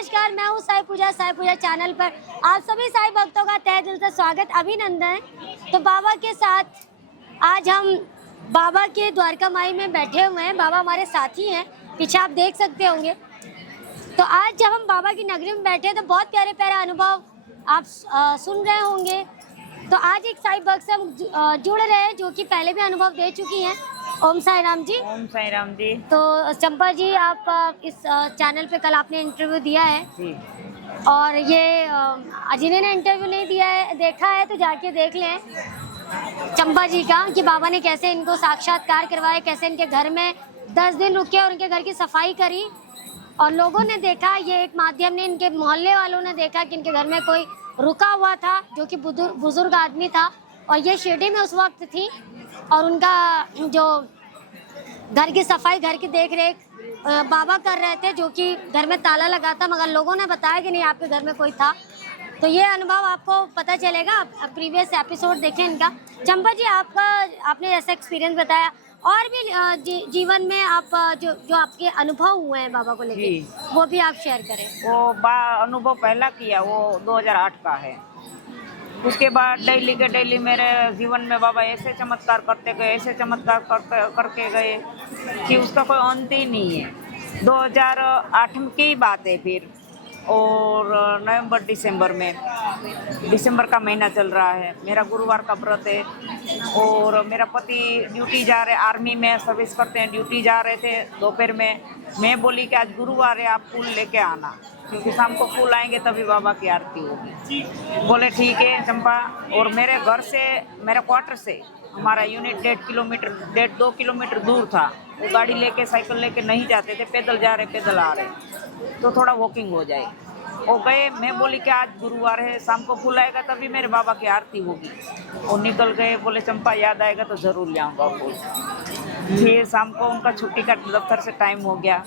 नमस्कार, मैं हूँ साई पूजा चैनल पर आप सभी साई भक्तों का तहे दिल से स्वागत, अभिनंदन। तो बाबा के साथ आज हम बाबा के द्वारका माई में बैठे हुए हैं। बाबा हमारे साथी हैं, पीछे आप देख सकते होंगे। तो आज जब हम बाबा की नगरी में बैठे तो बहुत प्यारे प्यारे अनुभव आप सुन रहे होंगे। तो आज एक साई भक्त से हम जुड़ रहे हैं जो कि पहले भी अनुभव दे चुकी हैं। ओम साई राम जी। ओम साई राम जी। तो चंपा जी, आप इस चैनल पे कल आपने इंटरव्यू दिया है जी। और ये जिन्होंने इंटरव्यू नहीं दिया है, देखा है तो जाके देख लें चंपा जी का कि बाबा ने कैसे इनको साक्षात्कार करवाया, कैसे इनके घर में 10 दिन रुके और उनके घर की सफाई करी और लोगों ने देखा। ये एक माध्यम ने, इनके मोहल्ले वालों ने देखा कि इनके घर में कोई रुका हुआ था जो कि बुजुर्ग आदमी था और ये शिरडी में उस वक्त थी और उनका जो घर की सफाई, घर की देख रेख बाबा कर रहे थे, जो कि घर में ताला लगा था, मगर लोगों ने बताया कि नहीं आपके घर में कोई था। तो ये अनुभव आपको पता चलेगा, आप प्रीवियस एपिसोड देखें इनका। चंपा जी, आपने ऐसा एक्सपीरियंस बताया और भी जीवन में आप जो आपके अनुभव हुए हैं बाबा को लेके, वो भी आप शेयर करें। वो अनुभव पहला किया वो 2008 का है। उसके बाद डेली के डेली मेरे जीवन में बाबा ऐसे चमत्कार करते गए, ऐसे चमत्कार करके गए कि उसका कोई अंत ही नहीं है। 2008 की बात है फिर, और नवंबर दिसंबर का महीना चल रहा है। मेरा गुरुवार का व्रत है और मेरा पति ड्यूटी जा रहे, आर्मी में सर्विस करते हैं, ड्यूटी जा रहे थे दोपहर में। मैं बोली कि आज गुरुवार है, आप फूल लेके आना, क्योंकि शाम को फूल आएंगे तभी बाबा की आरती होगी। बोले ठीक है चंपा। और मेरे घर से, मेरे क्वार्टर से हमारा यूनिट 1.5-2 किलोमीटर दूर था। वो गाड़ी लेके, साइकिल लेके नहीं जाते थे, पैदल जा रहे पैदल आ रहे, तो थोड़ा वॉकिंग हो जाए। वो गए, मैं बोली कि आज गुरुवार है, शाम को फूल आएगा तभी मेरे बाबा की आरती होगी। वो निकल गए, बोले चंपा याद आएगा तो ज़रूर ले आऊँगा फूल। फिर शाम को उनका छुट्टी का दफ्तर से टाइम हो गया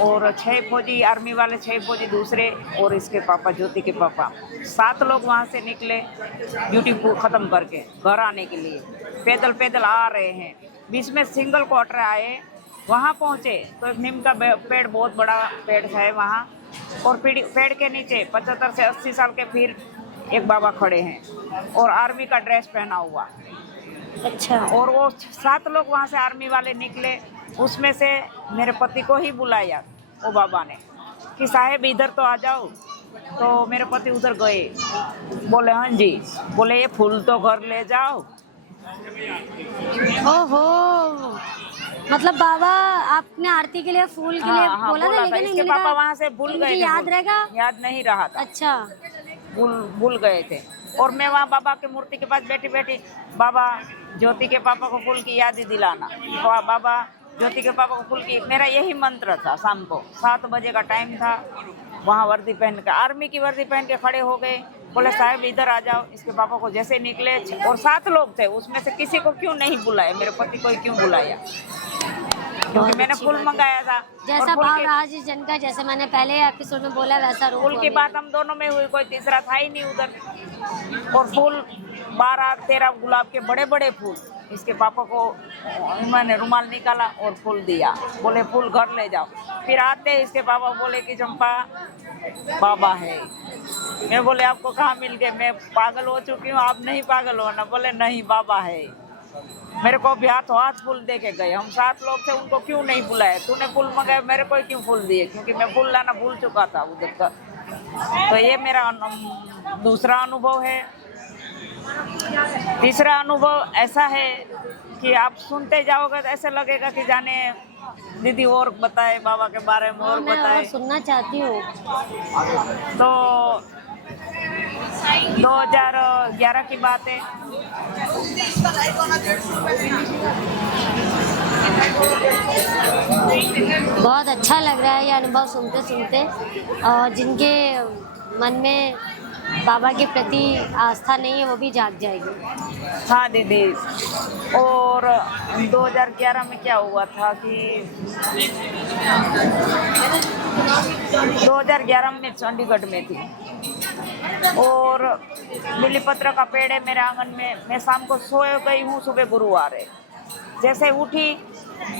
और 6 फौजी, आर्मी वाले 6 फौजी दूसरे और इसके पापा, ज्योति के पापा, 7 लोग वहाँ से निकले ड्यूटी को ख़त्म करके घर आने के लिए। पैदल पैदल आ रहे हैं, बीच में सिंगल क्वार्टर आए, वहाँ पहुँचे तो एक नीम का पेड़, बहुत बड़ा पेड़ है वहाँ, और पेड़ के नीचे 75 से 80 साल के फिर एक बाबा खड़े हैं और आर्मी का ड्रेस पहना हुआ। अच्छा। और वो 7 लोग वहाँ से आर्मी वाले निकले, उसमें से मेरे पति को ही बुलाया वो बाबा ने कि साहेब इधर तो आ जाओ। तो मेरे पति उधर गए, बोले हाँ जी। बोले ये फूल तो घर ले जाओ। ओहो, मतलब बाबा आपने आरती के लिए फूल के लिए बोला था, लेकिन इसके पापा वहाँ से भूल गए थे, याद रहेगा, याद नहीं रहा था। अच्छा, भूल गए थे। और मैं वहाँ बाबा के मूर्ति के पास बैठी बैठी, बाबा ज्योति के पापा को फूल की याद ही दिलाना, बाबा ज्योति के पापा को फूल की, मेरा यही मंत्र था। शाम को 7 बजे का टाइम था, वहाँ वर्दी पहन के, आर्मी की वर्दी पहन के खड़े हो गए। बोले साहब इधर आ जाओ। इसके पापा को जैसे निकले, और 7 लोग थे, उसमें से किसी को क्यों नहीं बुलाया, मेरे पति को क्यों बुलाया, क्योंकि मैंने फूल मंगाया था। जैसा भाव रहा जिस जन का, जैसे मैंने पहले एपिसोड में बोला, वैसा रूप। फूल की बात हम दोनों में हुई, कोई तीसरा था ही नहीं उधर। और फूल 12-13 गुलाब के बड़े बड़े फूल, इसके पापा को मैंने रुमाल निकाला और फूल दिया, बोले फूल घर ले जाओ। फिर आते इसके पापा बोले कि चंपा बाबा है। मैं बोले आपको कहाँ मिल गए, मैं पागल हो चुकी हूँ, आप नहीं पागल हो ना। बोले नहीं, बाबा है। मेरे को भी हाथ फूल दे के गए। हम 7 लोग थे, उनको क्यों नहीं बुलाया, तूने फूल मंगाए, मेरे को क्यों फूल दिए, क्योंकि मैं फूल लाना भूल चुका था उधर का। तो ये मेरा दूसरा अनुभव है। तीसरा अनुभव ऐसा है कि आप सुनते जाओगे तो ऐसे लगेगा कि जाने दीदी और बताए बाबा के बारे में, और बताए। सुनना चाहती हूँ। तो 2011 की बात है। बहुत अच्छा लग रहा है ये अनुभव सुनते सुनते, और जिनके मन में बाबा के प्रति आस्था नहीं है वो भी जाग जाएगी। हाँ दीदी। और 2011 में क्या हुआ था कि 2011 में चंडीगढ़ में थी और बिलीपत्र का पेड़ है मेरे आंगन में। मैं शाम को सोए गई हूँ, सुबह गुरुवार है। जैसे उठी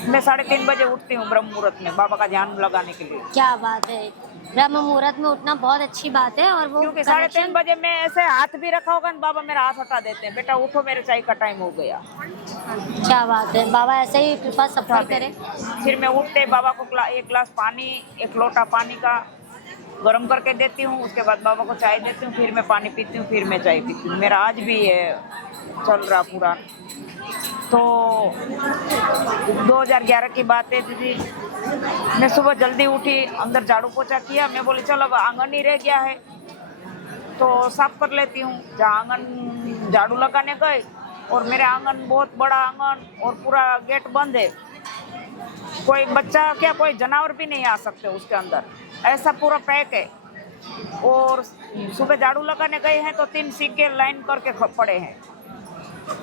मैं 3:30 बजे उठती हूँ ब्रह्म मुहूर्त में बाबा का ध्यान लगाने के लिए। क्या बात है, ब्रह्म मुहूर्त में उठना बहुत अच्छी बात है। और वो क्योंकि 3:30 बजे मैं ऐसे हाथ भी रखा होगा ना, बाबा मेरा हाथ हटा देते हैं, बेटा उठो मेरे चाय का टाइम हो गया। क्या बात है, बाबा ऐसे ही कृपा सब पर करे। फिर मैं उठते बाबा को एक गिलास पानी, एक लोटा पानी का गर्म करके देती हूँ, उसके बाद बाबा को चाय देती हूँ, फिर मैं पानी पीती हूँ, फिर मैं चाय पीती हूँ। मेरा आज भी ये चल रहा पूरा। तो 2011 की बात है दीदी, मैं सुबह जल्दी उठी, अंदर झाड़ू पोछा किया, मैं बोली चलो अब आंगन ही रह गया है तो साफ कर लेती हूँ। जहाँ आंगन झाड़ू लगाने गए और मेरे आंगन बहुत बड़ा आंगन और पूरा गेट बंद है, कोई बच्चा क्या कोई जानवर भी नहीं आ सकते उसके अंदर, ऐसा पूरा पैक है। और सुबह झाड़ू लगाने गए हैं तो 3 सिक्के लाइन करके पड़े हैं,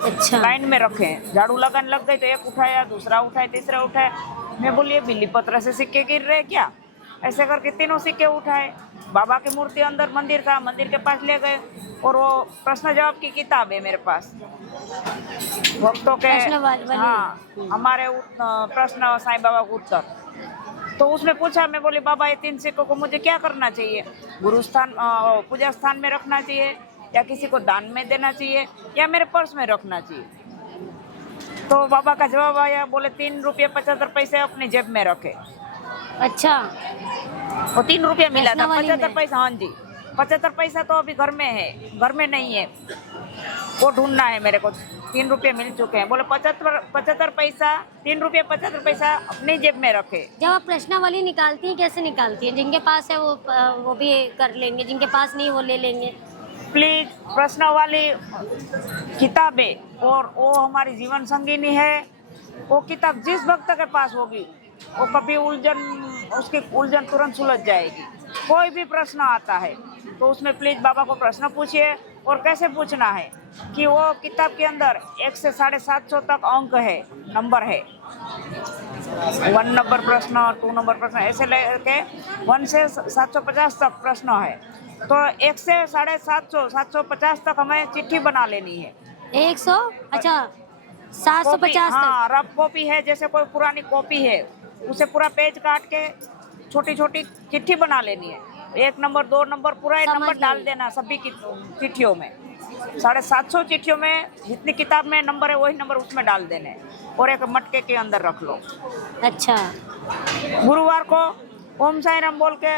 अच्छा, लाइन में रखे हैं। झाड़ू लगाने लग गई तो एक उठाया, दूसरा उठाया, तीसरा उठाया। मैं बोली ये बिल्ली पत्र से सिक्के गिर रहे क्या, ऐसे करके तीनों सिक्के उठाए। बाबा की मूर्ति अंदर मंदिर था, मंदिर के पास ले गए और वो प्रश्न जवाब की किताब है मेरे पास, भक्तों के, हाँ हमारे प्रश्न साईं बाबा को उत्तर। तो उसमें पूछा, मैं बोली बाबा ये 3 सिक्कों को मुझे क्या करना चाहिए, गुरु स्थान पूजा स्थान में रखना चाहिए या किसी को दान में देना चाहिए या मेरे पर्स में रखना चाहिए। तो बाबा का जवाब आया, बोले 3 रुपये 75 पैसे अपनी जेब में रखे। अच्छा, वो 3 रुपये मिला था, वैष्णवाली 75 में। पैसा, हाँ जी 75 पैसा तो अभी घर में है, घर में नहीं है, वो ढूंढना है मेरे को। 3 रुपये मिल चुके हैं, बोले 75 पैसा, 3 रुपये 75 पैसा अपनी जेब में रखे। जब आप प्रश्नावली निकालती हैं कैसे निकालती हैं? जिनके पास है वो भी कर लेंगे, जिनके पास नहीं वो ले लेंगे। प्लीज प्रश्न वाली किताबें और वो हमारी जीवन संगिनी है, वो किताब जिस भक्त के पास होगी वो कभी उसकी उलझन तुरंत सुलझ जाएगी। कोई भी प्रश्न आता है तो उसमें प्लीज बाबा को प्रश्न पूछिए। और कैसे पूछना है कि वो किताब के अंदर 1 से 750 तक अंक है, नंबर है, 1 नंबर प्रश्न, 2 नंबर प्रश्न, ऐसे लेके 1 से 750 तक प्रश्न है। तो 1 से 750 750 तक हमें चिट्ठी बना लेनी है। 100, अच्छा 750 तक। हाँ, रफ कॉपी है, जैसे कोई पुरानी कॉपी है उसे पूरा पेज काट के छोटी छोटी चिट्ठी बना लेनी है। 1 नंबर 2 नंबर पूरा नंबर डाल देना सभी की चिट्ठियों में। 750 चिट्ठियों में जितनी किताब में नंबर है वही नंबर उसमें डाल देने और एक मटके के अंदर रख लो। अच्छा, गुरुवार को ओम साई राम बोल के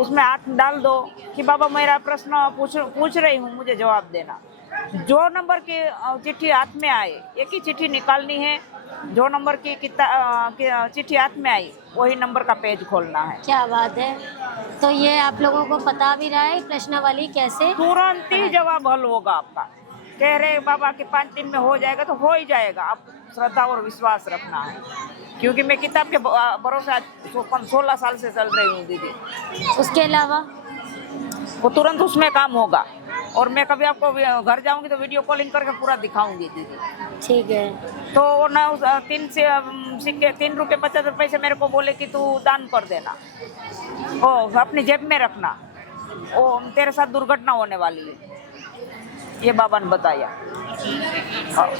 उसमें हाथ डाल दो कि बाबा मेरा प्रश्न पूछ रही हूँ, मुझे जवाब देना। जो नंबर की चिट्ठी हाथ में आए, एक ही चिट्ठी निकालनी है, जो नंबर की चिट्ठी हाथ में आई वही नंबर का पेज खोलना है। क्या बात है। तो ये आप लोगों को पता भी रहा है प्रश्नावली कैसे तुरंत ही जवाब हल होगा आपका। कह रहे बाबा के 5 दिन में हो जाएगा तो हो ही जाएगा, आप श्रद्धा और विश्वास रखना है। क्योंकि मैं किताब के भरोसे 16 साल से चल रही हूँ दीदी। उसके अलावा वो तुरंत उसमें काम होगा। और मैं कभी आपको घर जाऊंगी तो वीडियो कॉलिंग करके पूरा दिखाऊंगी दीदी। ठीक है। तो वो ना 3 सिक्के 3 रुपये 75 पैसे मेरे को बोले कि तू दान कर देना, ओ अपनी जेब में रखना, ओ तेरे साथ दुर्घटना होने वाली है, ये बाबा ने बताया।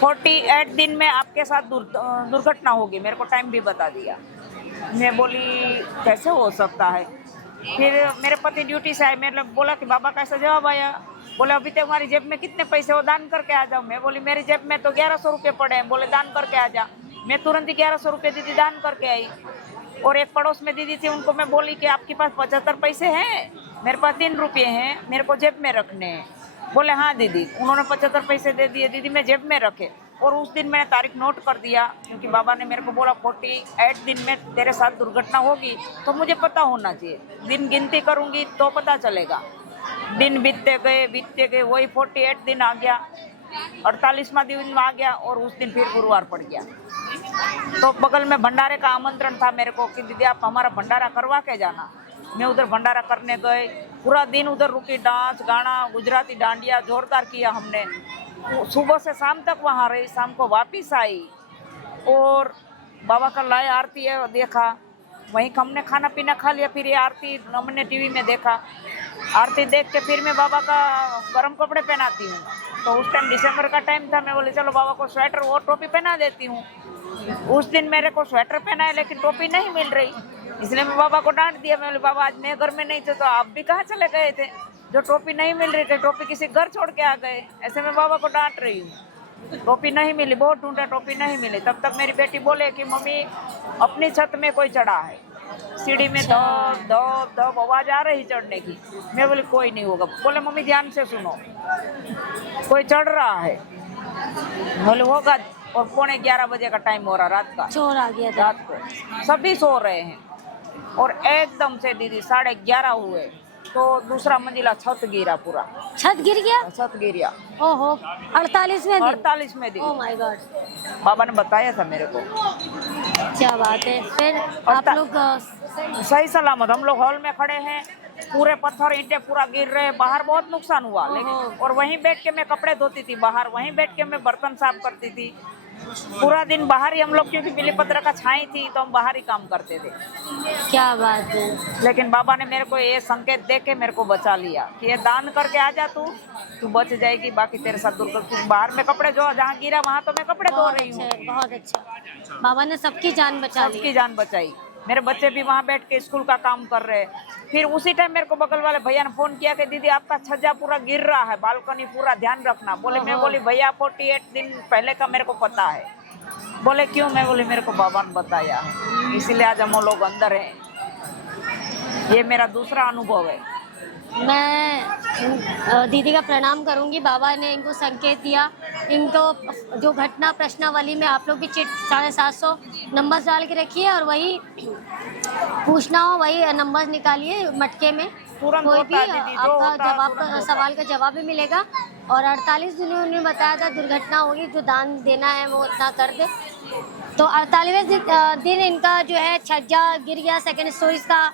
48 दिन में आपके साथ दुर्घटना होगी, मेरे को टाइम भी बता दिया। मैं बोली कैसे हो सकता है। फिर मेरे पति ड्यूटी से आए, मैंने बोला कि बाबा कैसा जवाब आया। बोले अभी तक हमारी जेब में कितने पैसे हो, दान करके आ जाओ। मैं बोली मेरी जेब में तो 1100 रुपये पड़े हैं। बोले दान करके आ जा। मैं तुरंत ही 1100 रुपये दीदी दान करके आई। और एक पड़ोस में दीदी थी, उनको मैं बोली कि आपके पास 75 पैसे हैं, मेरे पास 3 रुपये हैं, मेरे को जेब में रखने हैं। बोले हाँ दीदी। उन्होंने 75 पैसे दे दिए दीदी, मैं जेब में रखे। और उस दिन मैंने तारीख नोट कर दिया, क्योंकि बाबा ने मेरे को बोला 48 दिन में तेरे साथ दुर्घटना होगी, तो मुझे पता होना चाहिए। दिन गिनती करूंगी तो पता चलेगा। दिन बीतते गए, वही 48 दिन आ गया, 48वां दिन आ गया और उस दिन फिर गुरुवार पड़ गया। तो बगल में भंडारे का आमंत्रण था मेरे को कि दीदी आप हमारा भंडारा करवा के जाना। मैं उधर भंडारा करने गए, पूरा दिन उधर रुकी, डांस गाना गुजराती डांडिया जोरदार किया हमने। सुबह से शाम तक वहाँ रही, शाम को वापिस आई और बाबा का लाए आरती है देखा। वहीं हमने खाना पीना खा लिया, फिर ये आरती हमने टीवी में देखा। आरती देख के फिर मैं बाबा का गर्म कपड़े पहनाती हूँ। तो उस टाइम दिसंबर का टाइम था, मैं बोली चलो बाबा को स्वेटर और टोपी पहना देती हूँ। उस दिन मेरे को स्वेटर पहना है लेकिन टोपी नहीं मिल रही, इसलिए मैं बाबा को डांट दिया। मैं बोली बाबा आज मैं घर में नहीं थे तो आप भी कहाँ चले गए थे, जो टोपी नहीं मिल रही थी, टोपी किसी घर छोड़ के आ गए। ऐसे मैं बाबा को डांट रही हूँ। टोपी नहीं मिली, बहुत ढूंढा, टोपी नहीं मिली। तब तक मेरी बेटी बोले कि मम्मी अपनी छत में कोई चढ़ा है, सीढ़ी में दब दब दब आवाज आ रही चढ़ने की। मैं बोली कोई नहीं होगा। बोले मम्मी ध्यान से सुनो, कोई चढ़ रहा है। बोले होगा। और 11:15 का टाइम हो रहा रात का, चोर आ गया था। रात को सभी सो रहे हैं और एकदम से दीदी 11:30 हुए तो दूसरा मंजिला छत गिरा, पूरा छत गिर गया। छत गिर गया। ओहो 48वें दिन। 48वें दिन। ओह माय गॉड, बाबा ने बताया था मेरे को। क्या बात है। फिर आप लोग सही सलामत हम लोग हॉल में खड़े हैं, पूरे पत्थर ईंटें पूरा गिर रहे हैं। बाहर बहुत नुकसान हुआ, लेकिन और वहीं बैठ के मैं कपड़े धोती थी बाहर, वहीं बैठ के मैं बर्तन साफ करती थी। पूरा दिन बाहर ही हम लोग, क्योंकि बिलीपत्र का छाई थी तो हम बाहर ही काम करते थे। क्या बात है। लेकिन बाबा ने मेरे को ये संकेत दे के मेरे को बचा लिया कि ये दान करके आ जा, तू बच जाएगी, बाकी तेरे साथ दुर्घटना। बाहर में कपड़े जो जहाँ गिरा वहाँ तो मैं कपड़े धो रही हूँ। बहुत अच्छा, बाबा ने सबकी जान बचा ली। सबकी जान बचाई। मेरे बच्चे भी वहाँ बैठ के स्कूल का काम कर रहे। फिर उसी टाइम मेरे को बगल वाले भैया ने फोन किया कि दीदी आपका छज्जा पूरा गिर रहा है, बालकनी पूरा ध्यान रखना। बोले मैं बोली भैया 48 दिन पहले का मेरे को पता है। बोले क्यों? मैं बोली मेरे को बाबा ने बताया है, इसीलिए आज हम लोग अंदर हैं। ये मेरा दूसरा अनुभव है। मैं दीदी का प्रणाम करूंगी। बाबा ने इनको संकेत दिया, इनको जो घटना प्रश्नावली में आप लोग भी चिट 750 नंबर डाल के रखिए और वही पूछना हो वही नंबर निकालिए मटके में, कोई भी आपका जवाब सवाल का जवाब भी मिलेगा। और 48 दिन उन्होंने बताया था दुर्घटना होगी, जो दान देना है वो इतना कर दे। तो 48वें दिन इनका जो है छज्जा गिर गया, सेकेंड स्टोरी का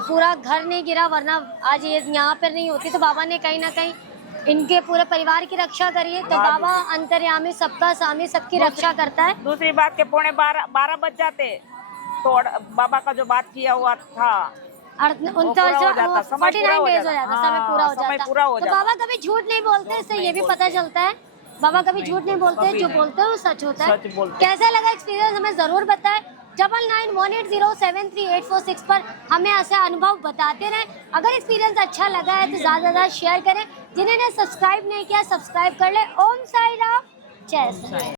पूरा घर नहीं गिरा, वरना आज ये यहाँ पर नहीं होती। तो बाबा ने कहीं ना कहीं इनके पूरे परिवार की रक्षा करी है। तो बाबा अंतर्यामी, सबका स्वामी, सबकी रक्षा करता है। दूसरी बात के 12:15 बज जाते तो बाबा का जो बात किया हुआ था 49 डेज हो जाता, समय पूरा हो जाता। तो बाबा कभी झूठ नहीं बोलते, इससे ये भी पता चलता है बाबा कभी झूठ नहीं बोलते, जो बोलते हैं वो सच होता है। कैसा लगा एक्सपीरियंस हमें जरूर बताएं। 9918073846 पर हमें ऐसा अनुभव बताते रहें। अगर एक्सपीरियंस अच्छा लगा है तो ज़्यादा से ज़्यादा शेयर करें। जिन्होंने सब्सक्राइब नहीं किया सब्सक्राइब कर ले। ओम साई राम, जय साई।